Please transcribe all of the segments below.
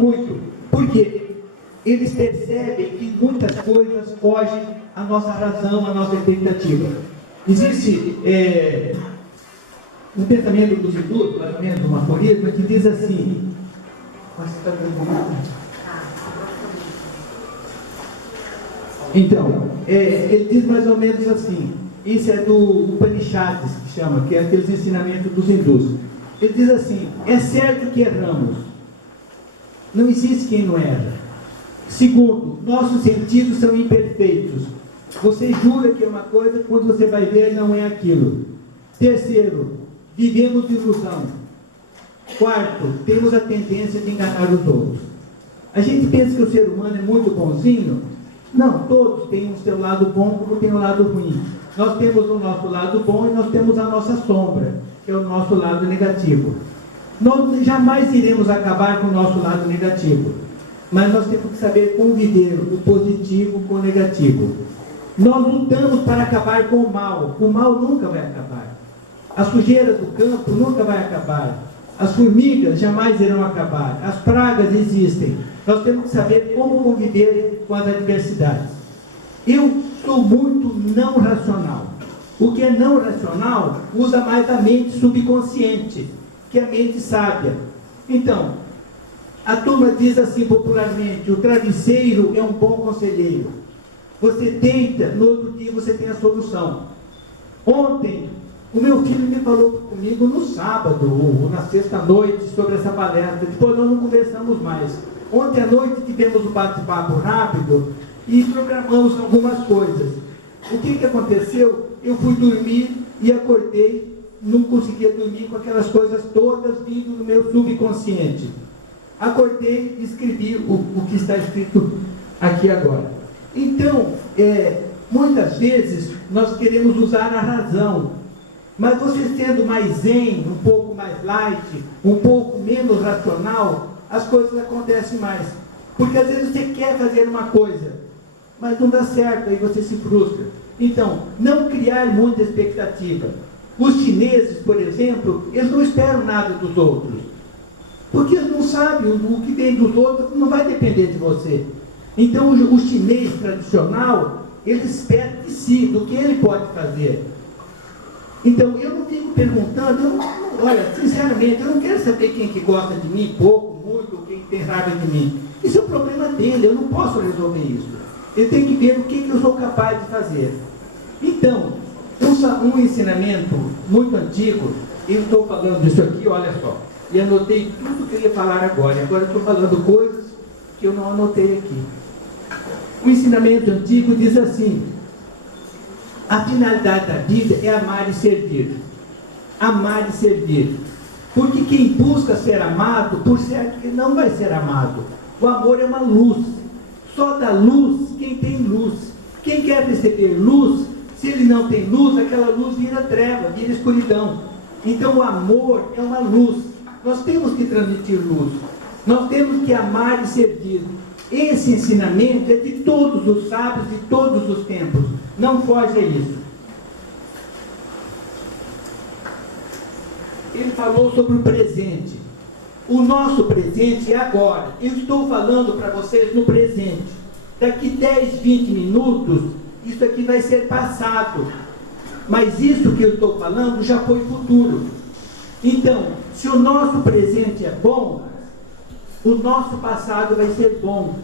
muito, porque eles percebem que muitas coisas fogem à nossa razão, à nossa expectativa. Existe um pensamento dos hindus, mais ou menos um aforismo, que diz assim. Então, ele diz mais ou menos assim, isso é do Upanishads, que chama, que é aqueles ensinamentos dos hindus. Ele diz assim: é certo que erramos, não existe quem não erra. Segundo, nossos sentidos são imperfeitos. Você jura que é uma coisa, quando você vai ver, não é aquilo. Terceiro, vivemos de ilusão. Quarto, temos a tendência de enganar os outros. A gente pensa que o ser humano é muito bonzinho. Não, todos têm o seu lado bom como tem o lado ruim. Nós temos o nosso lado bom e nós temos a nossa sombra, que é o nosso lado negativo. Nós jamais iremos acabar com o nosso lado negativo, mas nós temos que saber conviver o positivo com o negativo. Nós lutamos para acabar com o mal nunca vai acabar. A sujeira do campo nunca vai acabar. As formigas jamais irão acabar. As pragas existem. Nós temos que saber como conviver com as adversidades. Eu sou muito não racional. O que é não racional usa mais a mente subconsciente, que é a mente sábia. Então, a turma diz assim popularmente: o travesseiro é um bom conselheiro. Você deita, no outro dia você tem a solução. Ontem, o meu filho me falou comigo no sábado, ou na sexta-noite, sobre essa palestra. Depois nós não conversamos mais. Ontem à noite tivemos um bate-papo rápido e programamos algumas coisas. O que aconteceu? Eu fui dormir e acordei, não conseguia dormir com aquelas coisas todas vindo no meu subconsciente. Acordei e escrevi o que está escrito aqui agora. Então, muitas vezes nós queremos usar a razão, mas você sendo mais zen, um pouco mais light, um pouco menos racional, as coisas acontecem mais. Porque às vezes você quer fazer uma coisa, mas não dá certo, aí você se frustra. Então, não criar muita expectativa. Os chineses, por exemplo, eles não esperam nada dos outros. Porque eles não sabem, o que vem dos outros não vai depender de você. Então, o chinês tradicional, ele espera de si, do que ele pode fazer. Então, eu não fico perguntando, olha, sinceramente, eu não quero saber quem que gosta de mim, pouco, muito, ou quem tem raiva de mim. Isso é o problema dele, eu não posso resolver isso. Ele tem que ver o que eu sou capaz de fazer. Então, um ensinamento muito antigo, eu estou falando disso aqui, olha só, e anotei tudo que eu ia falar agora, e agora eu estou falando coisas que eu não anotei aqui. O ensinamento antigo diz assim: a finalidade da vida é amar e servir. Amar e servir. Porque quem busca ser amado, por certo que não vai ser amado. O amor é uma luz. Só dá luz quem tem luz. Quem quer receber luz, se ele não tem luz, aquela luz vira treva, vira escuridão. Então o amor é uma luz. Nós temos que transmitir luz. Nós temos que amar e servir. Esse ensinamento é de todos os sábios de todos os tempos. Não foge a isso. Ele falou sobre o presente. O nosso presente é agora. Eu estou falando para vocês no presente. Daqui 10, 20 minutos, isso aqui vai ser passado. Mas isso que eu estou falando já foi futuro. Então, se o nosso presente é bom, o nosso passado vai ser bom.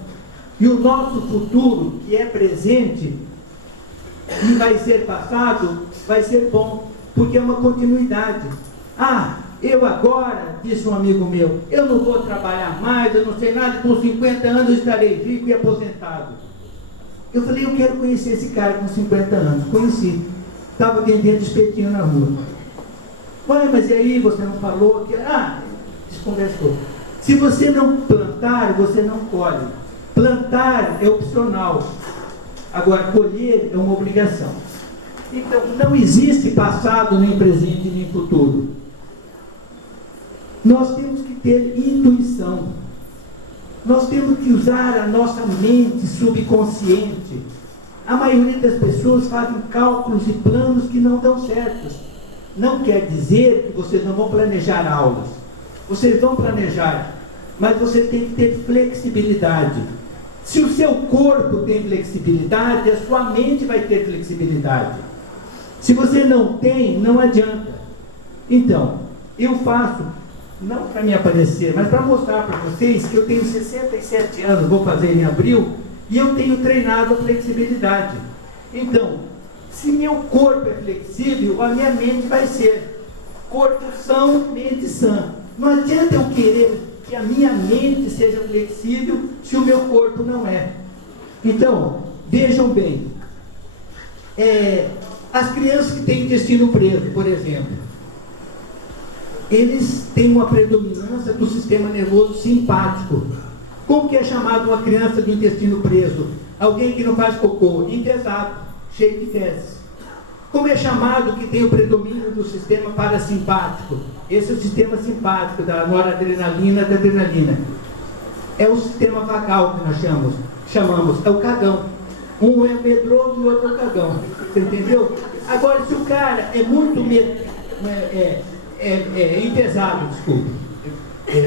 E o nosso futuro, que é presente, e vai ser passado, vai ser bom. Porque é uma continuidade. Ah, eu agora, disse um amigo meu, eu não vou trabalhar mais, eu não sei nada, com 50 anos eu estarei rico e aposentado. Eu falei, eu quero conhecer esse cara com 50 anos. Conheci. Estava vendendo espetinho na rua. Ué, mas e aí, você não falou? Desconversou. Se você não plantar, você não colhe. Plantar é opcional. Agora, colher é uma obrigação. Então, não existe passado, nem presente, nem futuro. Nós temos que ter intuição. Nós temos que usar a nossa mente subconsciente. A maioria das pessoas fazem cálculos e planos que não dão certo. Não quer dizer que vocês não vão planejar aulas. Vocês vão planejar. mas você tem que ter flexibilidade. Se o seu corpo tem flexibilidade, a sua mente vai ter flexibilidade. Se você não tem, não adianta. Então, eu faço, não para me aparecer, mas para mostrar para vocês que eu tenho 67 anos, vou fazer em abril, e eu tenho treinado a flexibilidade. Então, se meu corpo é flexível, a minha mente vai ser corpo são, mente sã. Não adianta eu querer que a minha mente seja flexível se o meu corpo não é. Então, vejam bem, as crianças que têm intestino preso, por exemplo, eles têm uma predominância do sistema nervoso simpático. Como que é chamado uma criança do intestino preso? Alguém que não faz cocô, empesado, cheio de fezes. Como é chamado que tem o predomínio do sistema parasimpático? Esse é o sistema simpático da noradrenalina, da adrenalina. É o sistema vagal que nós chamamos, é o cagão. Um é medroso e o outro é o cagão. Você entendeu? Agora, se o cara é muito empesado, desculpa.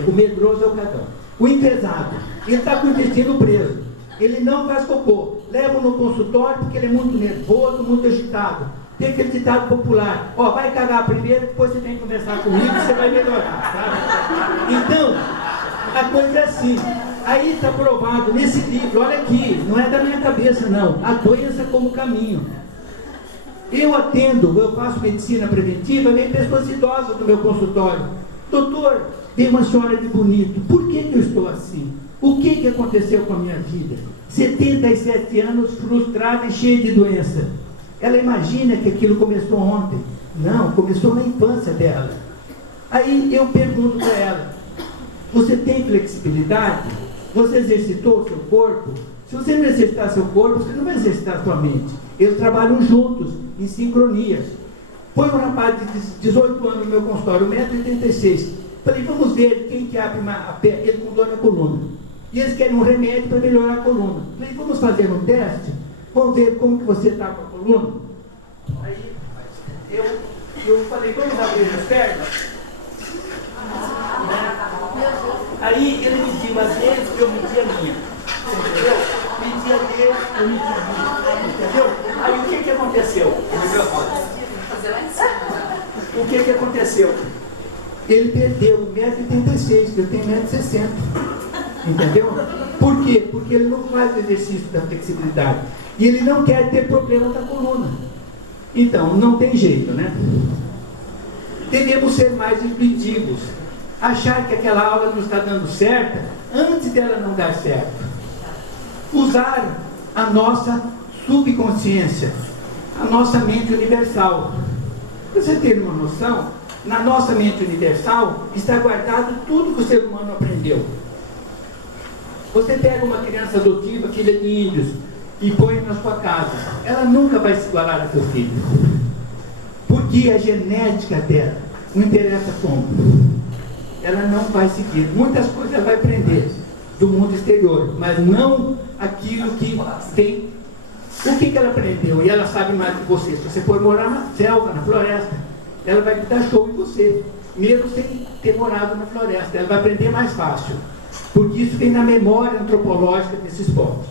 O medroso é o cagão. O empesado, ele está com o intestino preso. Ele não faz cocô. Leva no consultório porque ele é muito nervoso, muito agitado. Tem aquele ditado popular: ó, vai cagar primeiro, depois você tem que conversar comigo, você vai melhorar, sabe? Então, a coisa é assim. Aí está provado nesse livro, olha aqui, não é da minha cabeça não, a doença como caminho. Eu faço medicina preventiva, vem pessoas idosas no meu consultório. Doutor, tem uma senhora de bonito, por que eu estou assim? O que aconteceu com a minha vida? 77 anos, frustrada e cheia de doença. Ela imagina que aquilo começou ontem. Não, começou na infância dela. Aí eu pergunto para ela: você tem flexibilidade? Você exercitou o seu corpo? Se você não exercitar seu corpo, você não vai exercitar a sua mente. Eles trabalham juntos, em sincronia. Foi um rapaz de 18 anos no meu consultório, 1,86 m. Falei: vamos ver quem que abre a perna, ele com dor na coluna. E eles querem um remédio para melhorar a coluna. Falei: vamos fazer um teste? Vamos ver como que você está com a coluna? Aí eu falei: vamos abrir as pernas? Aí ele mediu as vezes que eu medi a minha. Entendeu? Medi a dele, eu medi a minha. Entendeu? Aí o que aconteceu? O que aconteceu? Ele perdeu 1,86 m, eu tenho 1,60 m. Entendeu? Por quê? Porque ele não faz o exercício da flexibilidade. E ele não quer ter problema da coluna. Então, não tem jeito, né? Devemos ser mais intuitivos. Achar que aquela aula não está dando certo antes dela não dar certo. Usar a nossa subconsciência, a nossa mente universal. Para você ter uma noção, na nossa mente universal está guardado tudo que o ser humano aprendeu. Você pega uma criança adotiva, filha de índios, e põe na sua casa, ela nunca vai se igualar a seu filho. Porque a genética dela, não interessa como, ela não vai seguir. Muitas coisas ela vai aprender do mundo exterior, mas não aquilo que tem. O que ela aprendeu? E ela sabe mais que você. Se você for morar na selva, na floresta, ela vai dar show em você, mesmo sem ter morado na floresta. Ela vai aprender mais fácil, porque isso vem na memória antropológica desses povos.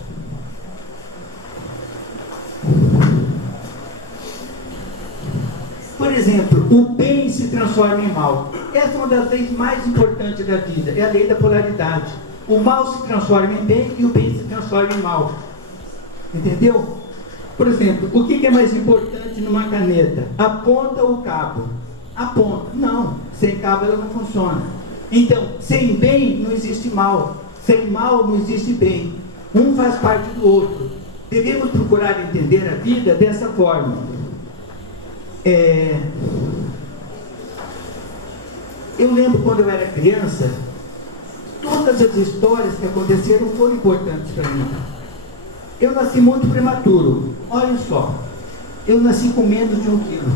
Por exemplo, o bem se transforma em mal. Essa é uma das leis mais importantes da vida, é a lei da polaridade. O mal se transforma em bem e o bem se transforma em mal. Entendeu? Por exemplo, o que é mais importante numa caneta? A ponta ou o cabo? A ponta. Não, sem cabo ela não funciona. Então, sem bem não existe mal. Sem mal não existe bem. Um faz parte do outro. Devemos procurar entender a vida dessa forma. Eu lembro quando eu era criança, todas as histórias que aconteceram foram importantes para mim. Eu nasci muito prematuro. Olha só, eu nasci com menos de 1 quilo.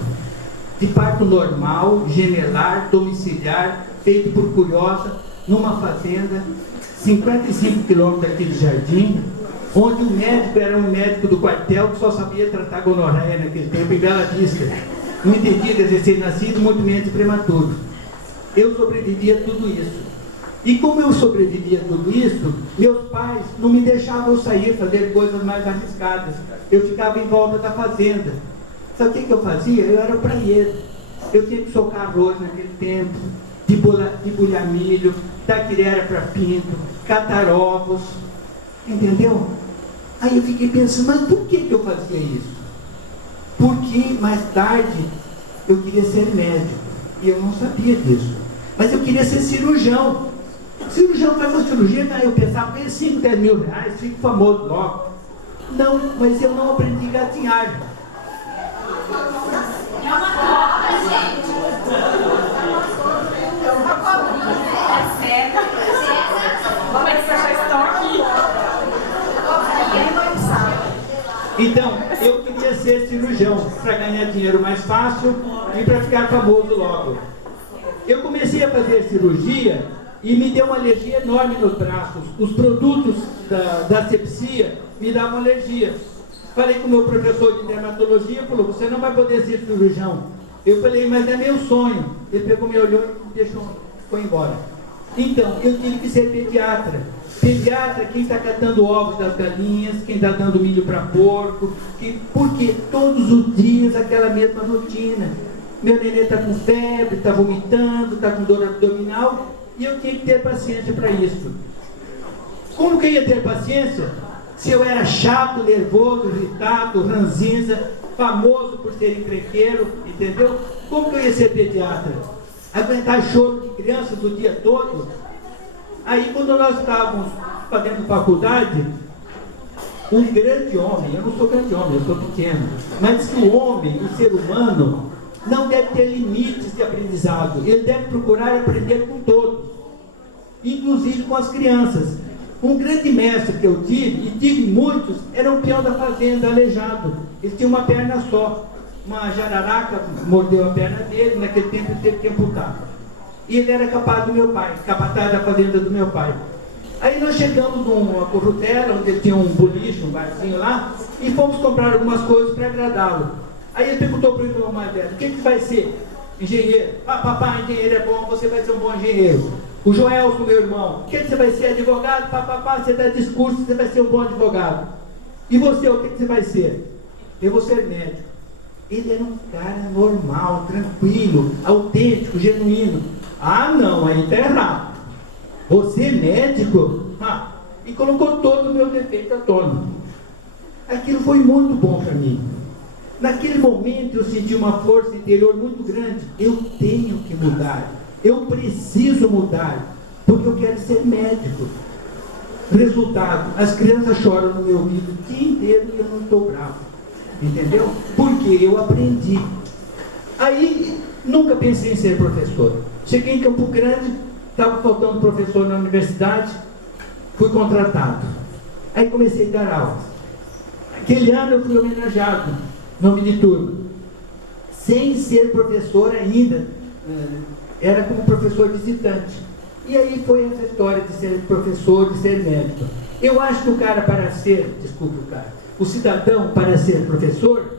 De parto normal, gemelar, domiciliar, feito por curiosa, numa fazenda, 55 quilômetros daqui de Jardim, onde o médico era um médico do quartel que só sabia tratar gonorreia naquele tempo, em Bela Vista. Não entendia de recém-nascido, muito menos de prematuro. Eu sobrevivi a tudo isso. E como eu sobrevivia a tudo isso, meus pais não me deixavam sair, fazer coisas mais arriscadas. Eu ficava em volta da fazenda. Sabe o que eu fazia? Eu era praieiro. Eu tinha que socar arroz naquele tempo, debulhar milho, dar quirera para pinto, catar ovos. Entendeu? Aí eu fiquei pensando, mas por que eu fazia isso? Porque mais tarde eu queria ser médico. E eu não sabia disso. Mas eu queria ser cirurgião. Cirurgião faz uma cirurgia, eu pensava, ganha 5, 10 mil reais, fico famoso logo. Não, mas eu não aprendi a gatinhar. É uma cobra, gente. É uma cobrinha. É cega. Como é que vocês já estão aqui? Ninguém vai saber. Então, eu queria ser cirurgião para ganhar dinheiro mais fácil e para ficar famoso logo. Eu comecei a fazer cirurgia e me deu uma alergia enorme nos braços. Os produtos da asepsia me davam alergia. Falei com o meu professor de dermatologia, falou, você não vai poder ser cirurgião. Eu falei, mas é meu sonho. Ele pegou, me olhou e deixou, foi embora. Então, eu tive que ser pediatra. Pediatra, quem está catando ovos das galinhas, quem está dando milho para porco, porque todos os dias aquela mesma rotina. Meu neném está com febre, está vomitando, está com dor abdominal, e eu tinha que ter paciência para isso. Como que eu ia ter paciência? Se eu era chato, nervoso, irritado, ranzinza, famoso por ser encrenqueiro, entendeu? Como que eu ia ser pediatra? Aguentar choro de crianças o dia todo? Aí quando nós estávamos fazendo faculdade, um grande homem, eu não sou grande homem, eu sou pequeno, mas que o homem, o ser humano, não deve ter limites de aprendizado, ele deve procurar aprender com todos, inclusive com as crianças. Um grande mestre que eu tive, e tive muitos, era um peão da fazenda, aleijado. Ele tinha uma perna só. Uma jararaca mordeu a perna dele, naquele tempo ele teve que amputar. E ele era capaz do meu pai, capataz da fazenda do meu pai. Aí nós chegamos numa corrutela, onde ele tinha um boliche, um barzinho lá, e fomos comprar algumas coisas para agradá-lo. Aí ele perguntou para o irmão mais velho, o que vai ser? Engenheiro. Ah, papai, engenheiro é bom, você vai ser um bom engenheiro. O Joelson, meu irmão, o que você vai ser? Advogado? Papapá, você dá discurso, você vai ser um bom advogado. E você, o que você vai ser? Eu vou ser médico. Ele era um cara normal, tranquilo, autêntico, genuíno. Ah, não, aí está errado. Você é médico? Ah, e colocou todo o meu defeito à tona. Aquilo foi muito bom para mim. Naquele momento eu senti uma força interior muito grande. Eu tenho que mudar. Eu preciso mudar, porque eu quero ser médico. Resultado, as crianças choram no meu ouvido o dia inteiro e eu não estou bravo. Entendeu? Porque eu aprendi. Aí, nunca pensei em ser professor. Cheguei em Campo Grande, estava faltando professor na universidade, fui contratado. Aí comecei a dar aulas. Aquele ano eu fui homenageado, nome de turma. Sem ser professor ainda, era como professor visitante. E aí foi essa história de ser professor, de ser médico. Eu acho que o cara para ser, o cidadão para ser professor,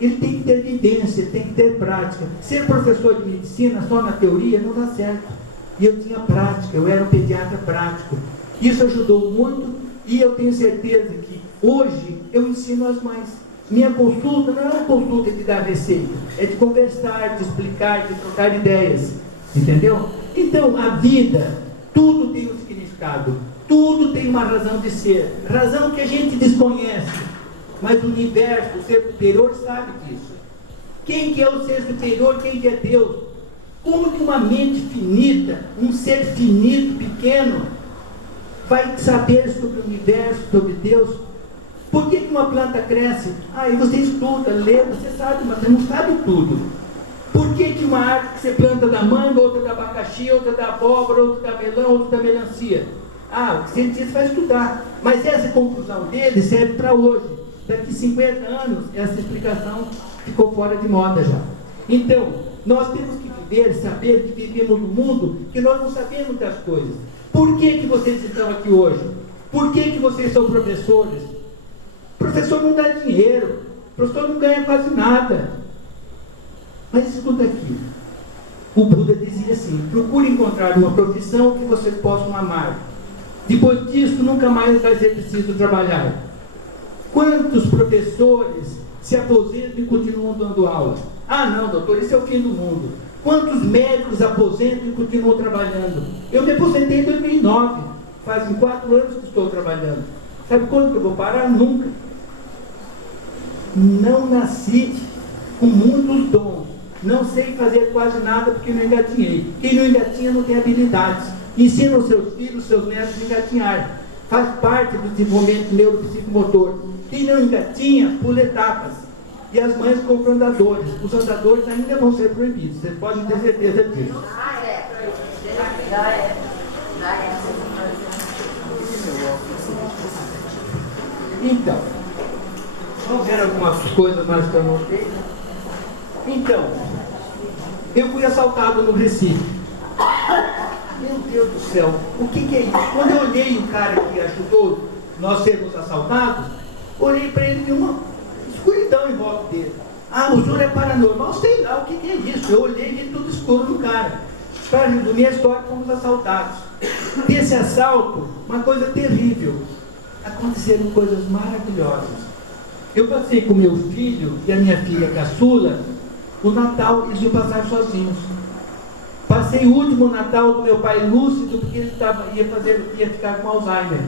ele tem que ter vivência, tem que ter prática. Ser professor de medicina só na teoria não dá certo. E eu tinha prática, eu era um pediatra prático. Isso ajudou muito e eu tenho certeza que hoje eu ensino as mães. Minha consulta não é uma consulta de dar receita, é de conversar, de explicar, de trocar ideias. Entendeu? Então, a vida, tudo tem um significado, tudo tem uma razão de ser, razão que a gente desconhece, mas o universo, o ser superior, sabe disso. Quem que é o ser superior, quem que é Deus? Como que uma mente finita, um ser finito, pequeno, vai saber sobre o universo, sobre Deus? Por que uma planta cresce? Ah, e você estuda, lê, você sabe, mas você não sabe tudo. Por que uma árvore que você planta da manga, outra da abacaxi, outra da abóbora, outra da melão, outra da melancia? Ah, o cientista vai estudar. Mas essa conclusão dele serve para hoje. Daqui 50 anos, essa explicação ficou fora de moda já. Então, nós temos que viver, saber que vivemos num mundo que nós não sabemos das coisas. Por que vocês estão aqui hoje? Por que vocês são professores? Professor não dá dinheiro. Professor não ganha quase nada. Mas escuta aqui, O Buda dizia assim: procure encontrar uma profissão que vocês possam amar. Depois disso, nunca mais vai ser preciso trabalhar. Quantos professores se aposentam e continuam dando aula? Ah, não, doutor, isso é o fim do mundo. Quantos médicos aposentam e continuam trabalhando? Eu me aposentei em 2009. Fazem 4 anos que estou trabalhando. Sabe quando que eu vou parar? Nunca. Não nasci com muitos dons. Não sei fazer quase nada porque não engatinhei. Quem não engatinha não tem habilidades. Ensina os seus filhos, seus netos a engatinhar. Faz parte do desenvolvimento neuropsicomotor. Quem não engatinha, pula etapas. E as mães compram andadores. Os andadores ainda vão ser proibidos. Vocês podem ter certeza disso. Então, vamos ver algumas coisas mais que eu notei. Então, eu fui assaltado no Recife. Meu Deus do céu, o que é isso? Quando eu olhei o cara que ajudou nós sermos assaltados, olhei para ele e vi uma escuridão em volta dele. Ah, o senhor é paranormal? Sei lá, o que é isso? Eu olhei e vi tudo escuro no cara. Para resumir a história, fomos assaltados. Desse assalto, uma coisa terrível. Aconteceram coisas maravilhosas. Eu passei com meu filho e a minha filha caçula o Natal, eles iam passar sozinhos. Passei o último Natal do meu pai lúcido, porque ele ia ficar com Alzheimer.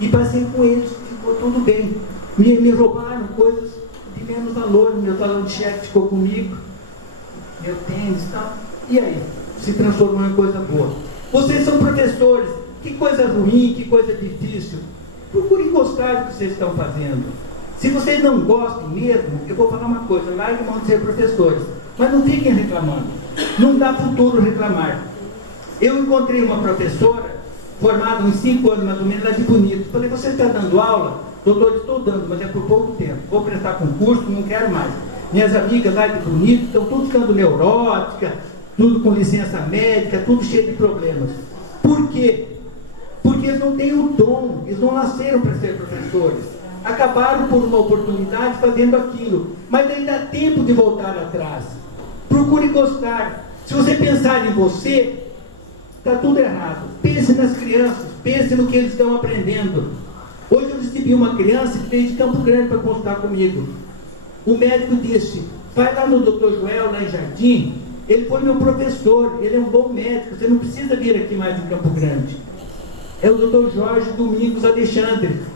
E passei com eles, ficou tudo bem. Me roubaram coisas de menos valor, meu talão de cheque ficou comigo, meu tênis e tal. E aí? Se transformou em coisa boa. Vocês são professores, que coisa ruim, que coisa difícil. Procurem gostar do que vocês estão fazendo. Se vocês não gostam mesmo, eu vou falar uma coisa: larguem mão de ser professores, mas não fiquem reclamando. Não dá futuro reclamar. Eu encontrei uma professora, formada uns 5 anos mais ou menos, lá de Bonito. Falei: você está dando aula? Doutor, estou dando, mas é por pouco tempo. Vou prestar concurso, não quero mais. Minhas amigas lá de Bonito estão tudo ficando neurótica, tudo com licença médica, tudo cheio de problemas. Por quê? Porque eles não têm o dom, eles não nasceram para ser professores. Acabaram por uma oportunidade fazendo aquilo, mas ainda dá tempo de voltar atrás. Procure gostar. Se você pensar em você, está tudo errado. Pense nas crianças, pense no que eles estão aprendendo. Hoje eu recebi uma criança que veio de Campo Grande para consultar comigo. O médico disse: vai lá no Dr. Joel, lá em Jardim, ele foi meu professor, ele é um bom médico, você não precisa vir aqui mais em Campo Grande. É o Dr. Jorge Domingos Alexandre.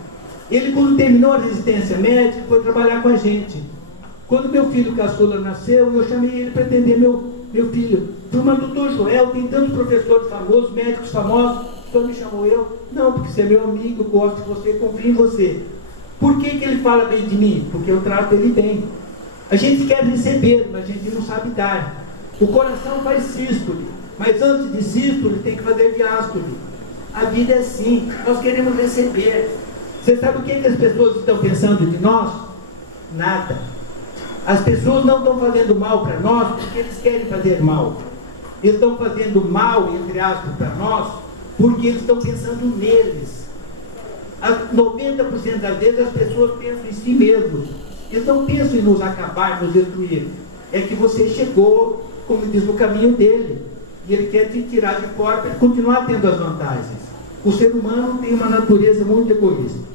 Ele, quando terminou a residência médica, foi trabalhar com a gente. Quando meu filho caçula nasceu, eu chamei ele para atender meu filho. Falei: mas doutor Joel, tem tantos professores famosos, médicos famosos, o senhor me chamou? Eu: não, porque você é meu amigo, eu gosto de você, confio em você. Por que ele fala bem de mim? Porque eu trato ele bem. A gente quer receber, mas a gente não sabe dar. O coração faz sístole, mas antes de sístole tem que fazer diástole. A vida é assim, nós queremos receber. Você sabe o que as pessoas estão pensando de nós? Nada. As pessoas não estão fazendo mal para nós porque eles querem fazer mal. Eles estão fazendo mal, entre aspas, para nós, porque eles estão pensando neles. 90% das vezes as pessoas pensam em si mesmos. Eles não pensam em nos acabar, nos destruir. É que você chegou, como diz, no caminho dele. E ele quer te tirar de fora para continuar tendo as vantagens. O ser humano tem uma natureza muito egoísta.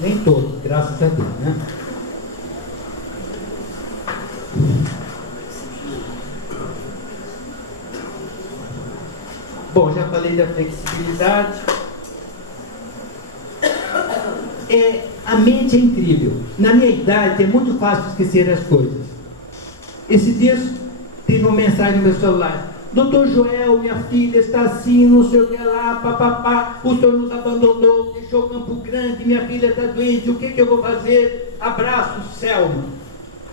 Nem todo, graças a Deus, né? Bom, já falei da flexibilidade. A mente é incrível. Na minha idade é muito fácil esquecer as coisas. Esses dias teve uma mensagem no meu celular: doutor Joel, minha filha está assim, não sei o que lá, papapá, o senhor nos abandonou, deixou Campo Grande, minha filha está doente, o que eu vou fazer? Abraço, Selma.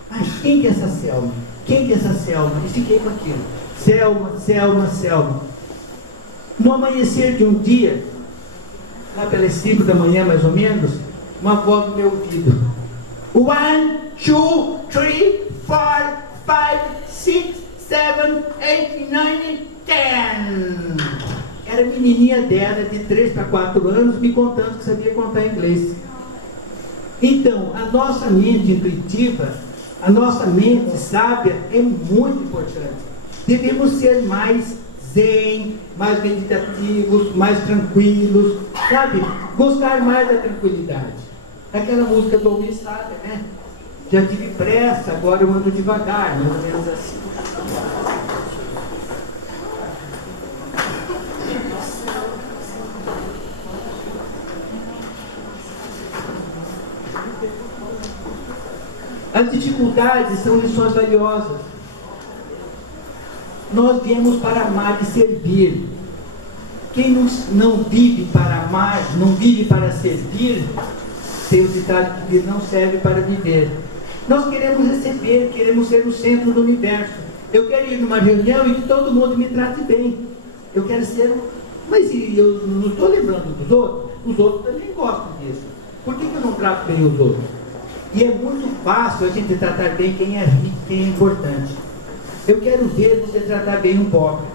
Ai, quem que é essa Selma? Quem que é essa Selma? E fiquei com aquilo. Selma, Selma, Selma. No amanhecer de um dia, lá pelas 5 da manhã mais ou menos, uma voz no meu ouvido: 1, 2, 3, 4, 5, 6, 7, 8, 9, 10. Era a menininha dela de 3 para 4 anos me contando que sabia contar inglês. Então, a nossa mente intuitiva A nossa mente sábia é muito importante. Devemos ser mais zen, mais meditativos, mais tranquilos, sabe? Gostar mais da tranquilidade. Aquela música do Almir Sater, né? Já tive pressa, agora eu ando devagar, mais ou menos assim. As dificuldades são lições valiosas. Nós viemos para amar e servir. Quem não vive para amar, não vive para servir, tem o ditado que diz, não serve para viver. Nós queremos receber, queremos ser o centro do universo. Eu quero ir numa reunião e que todo mundo me trate bem. Eu quero ser Mas eu não estou lembrando dos outros? Os outros também gostam disso. Por que eu não trato bem os outros? E é muito fácil a gente tratar bem quem é rico, quem é importante. Eu quero ver você tratar bem um pobre.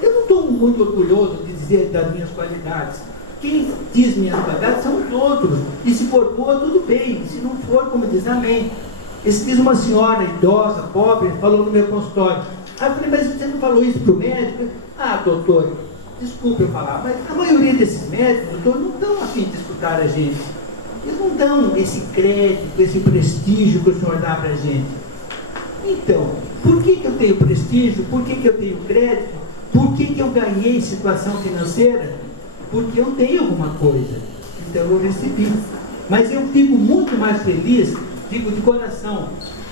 Eu não estou muito orgulhoso de dizer das minhas qualidades. Quem diz minhas qualidades são os outros. E se for boa, tudo bem. Se não for, como diz, amém. Esse diz uma senhora idosa, pobre, falou no meu consultório. Aí eu falei, mas você não falou isso para o médico? Ah, doutor, desculpe eu falar, mas a maioria desses médicos, doutor, não estão a fim de escutar a gente. Eles não dão esse crédito, esse prestígio que o senhor dá para a gente. Então, por que eu tenho prestígio? Por que eu tenho crédito? Por que eu ganhei situação financeira? Porque eu tenho alguma coisa. Então eu recebi. Mas eu fico muito mais feliz, digo de coração,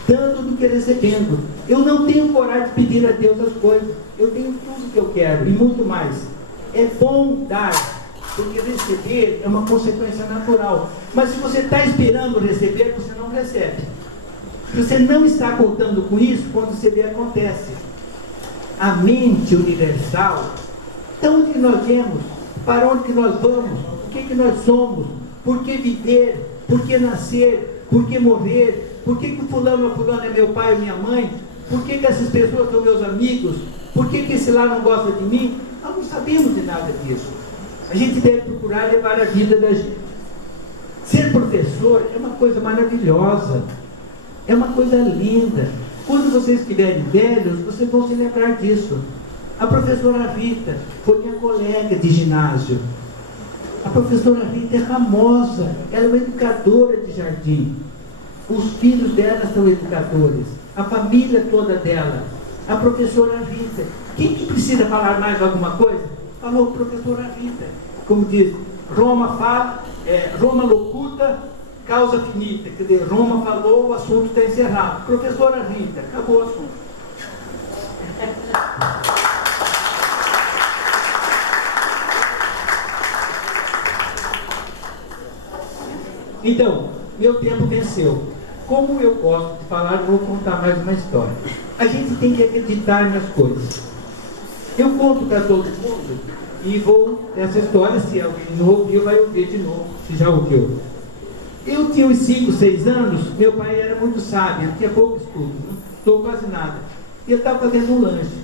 dando do que recebendo. Eu não tenho coragem de pedir a Deus as coisas. Eu tenho tudo que eu quero e muito mais. É bom dar, porque receber é uma consequência natural. Mas se você está esperando receber, você não recebe. Se você não está contando com isso, quando receber acontece. A mente universal, de onde que nós viemos? Para onde que nós vamos? O que nós somos? Por que viver? Por que nascer? Por que morrer? Por que o fulano ou fulano é meu pai ou minha mãe? Por que essas pessoas são meus amigos? Por que esse lá não gosta de mim? Nós não sabemos de nada disso. A gente deve procurar levar a vida da gente. Ser professor é uma coisa maravilhosa. É uma coisa linda. Quando vocês estiverem velhos, vocês vão se lembrar disso. A professora Rita foi minha colega de ginásio. A professora Rita é famosa. Ela é uma educadora de jardim. Os filhos dela são educadores. A família toda dela. A professora Rita. Quem que precisa falar mais alguma coisa? Falou a professora Rita. Como diz, Roma fala, Roma locuta, causa finita. Quer dizer, Roma falou, o assunto está encerrado. Professora Rita, acabou o assunto. Então, meu tempo venceu. Como eu gosto de falar, vou contar mais uma história. A gente tem que acreditar nas coisas. Eu conto para todo mundo e vou, essa história, se alguém não ouviu, vai ouvir de novo, se já ouviu. Eu tinha uns 5, 6 anos, meu pai era muito sábio, tinha pouco estudo, não estou quase nada. E eu estava fazendo um lanche.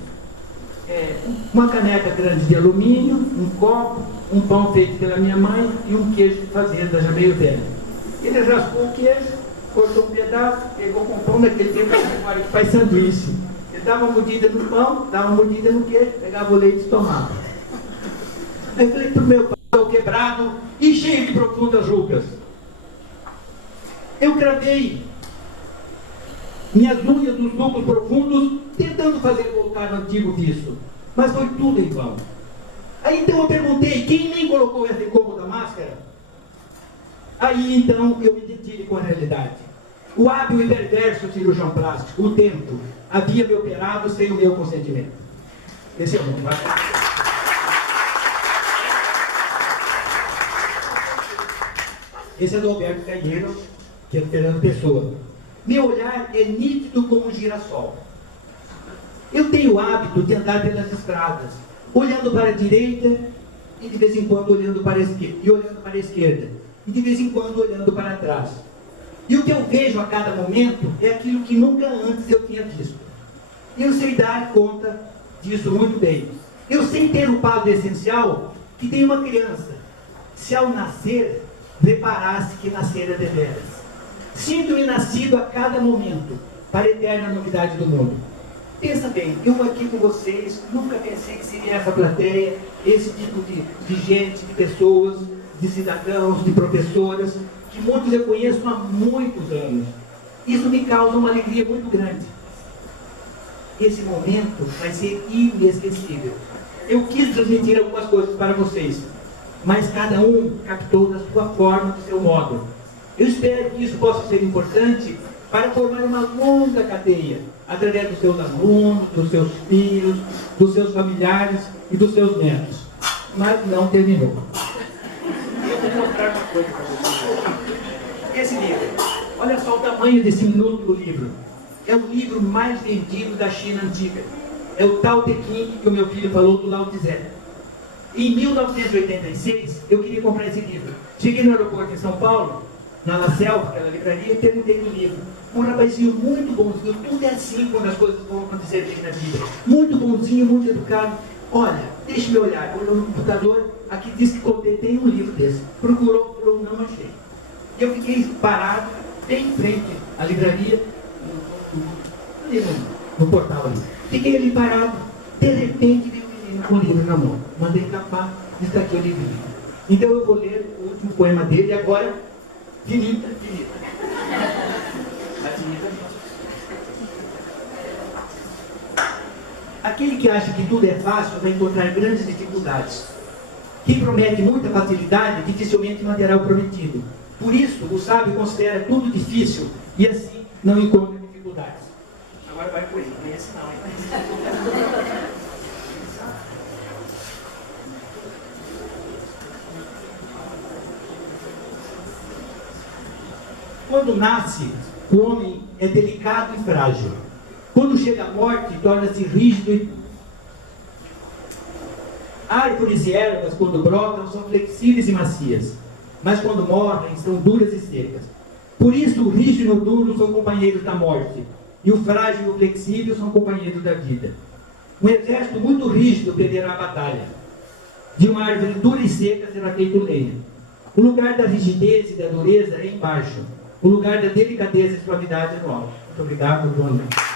Uma caneca grande de alumínio, um copo, um pão feito pela minha mãe e um queijo de fazenda, já meio velho. Ele raspou o queijo, cortou um pedaço, pegou com o pão, naquele tempo agora que faz sanduíche. Ele dava uma mordida no pão, dava uma mordida no queijo, pegava o leite e tomava. Aí eu falei para o meu pai, estou quebrado e cheio de profundas rugas. Eu cravei minhas unhas dos sulcos profundos, tentando fazer voltar no antigo vício. Mas foi tudo em vão. Aí então eu perguntei, quem nem colocou essa incômoda máscara? Aí então eu me detive com a realidade. O hábil e perverso cirurgião plástico, o tempo, havia me operado sem o meu consentimento. Esse é o nome. Esse é do Alberto Caieiro, que é do Fernando Pessoa. Meu olhar é nítido como um girassol. Eu tenho o hábito de andar pelas estradas, olhando para a direita e de vez em quando olhando para a esquerda, e de vez em quando olhando para trás. E o que eu vejo a cada momento é aquilo que nunca antes eu tinha visto. E eu sei dar conta disso muito bem. Eu sei ter o quadro essencial que tem uma criança, se ao nascer, preparasse que nascera deveras. Sinto-me nascido a cada momento, para a eterna novidade do mundo. Pensa bem, eu aqui com vocês, nunca pensei que seria essa plateia, esse tipo de gente, de pessoas, de cidadãos, de professoras, que muitos eu conheço há muitos anos. Isso me causa uma alegria muito grande. Esse momento vai ser inesquecível. Eu quis transmitir algumas coisas para vocês, mas cada um captou da sua forma, do seu modo. Eu espero que isso possa ser importante para formar uma longa cadeia, através dos seus alunos, dos seus filhos, dos seus familiares e dos seus netos. Mas não terminou. Eu vou mostrar uma coisa para vocês. Esse livro, olha só o tamanho desse minúsculo livro. É o livro mais vendido da China antiga. É o Tao Te Ching, que o meu filho falou, do Lao Tse. Em 1986, eu queria comprar esse livro. Cheguei no aeroporto em São Paulo, na La Selva, aquela livraria, e perguntei do livro. Um rapazinho muito bonzinho, tudo é assim quando as coisas vão acontecer aqui na vida. Muito bonzinho, muito educado. Olha, deixa-me olhar. Olhou no computador, aqui diz que tem um livro desse. Procurou, não achei. Eu fiquei parado, bem em frente à livraria, no portal ali. Fiquei ali parado, de repente veio um menino com o livro na mão. Mandei capar, está aqui o livro. Então eu vou ler o último poema dele agora. Finita. Aquele que acha que tudo é fácil vai encontrar grandes dificuldades. Quem promete muita facilidade dificilmente manterá o prometido. Por isso, o sábio considera tudo difícil e assim não encontra dificuldades. Agora vai por ele, não é esse não, hein? Quando nasce, o homem é delicado e frágil. Quando chega a morte, torna-se rígido e... Árvores e ervas, quando brotam, são flexíveis e macias, mas quando morrem, são duras e secas. Por isso, o rígido e o duro são companheiros da morte, e o frágil e o flexível são companheiros da vida. Um exército muito rígido perderá a batalha. De uma árvore dura e seca será feito lenha. O lugar da rigidez e da dureza é embaixo. O lugar da delicadeza e suavidade é no alto. Muito obrigado, boa noite.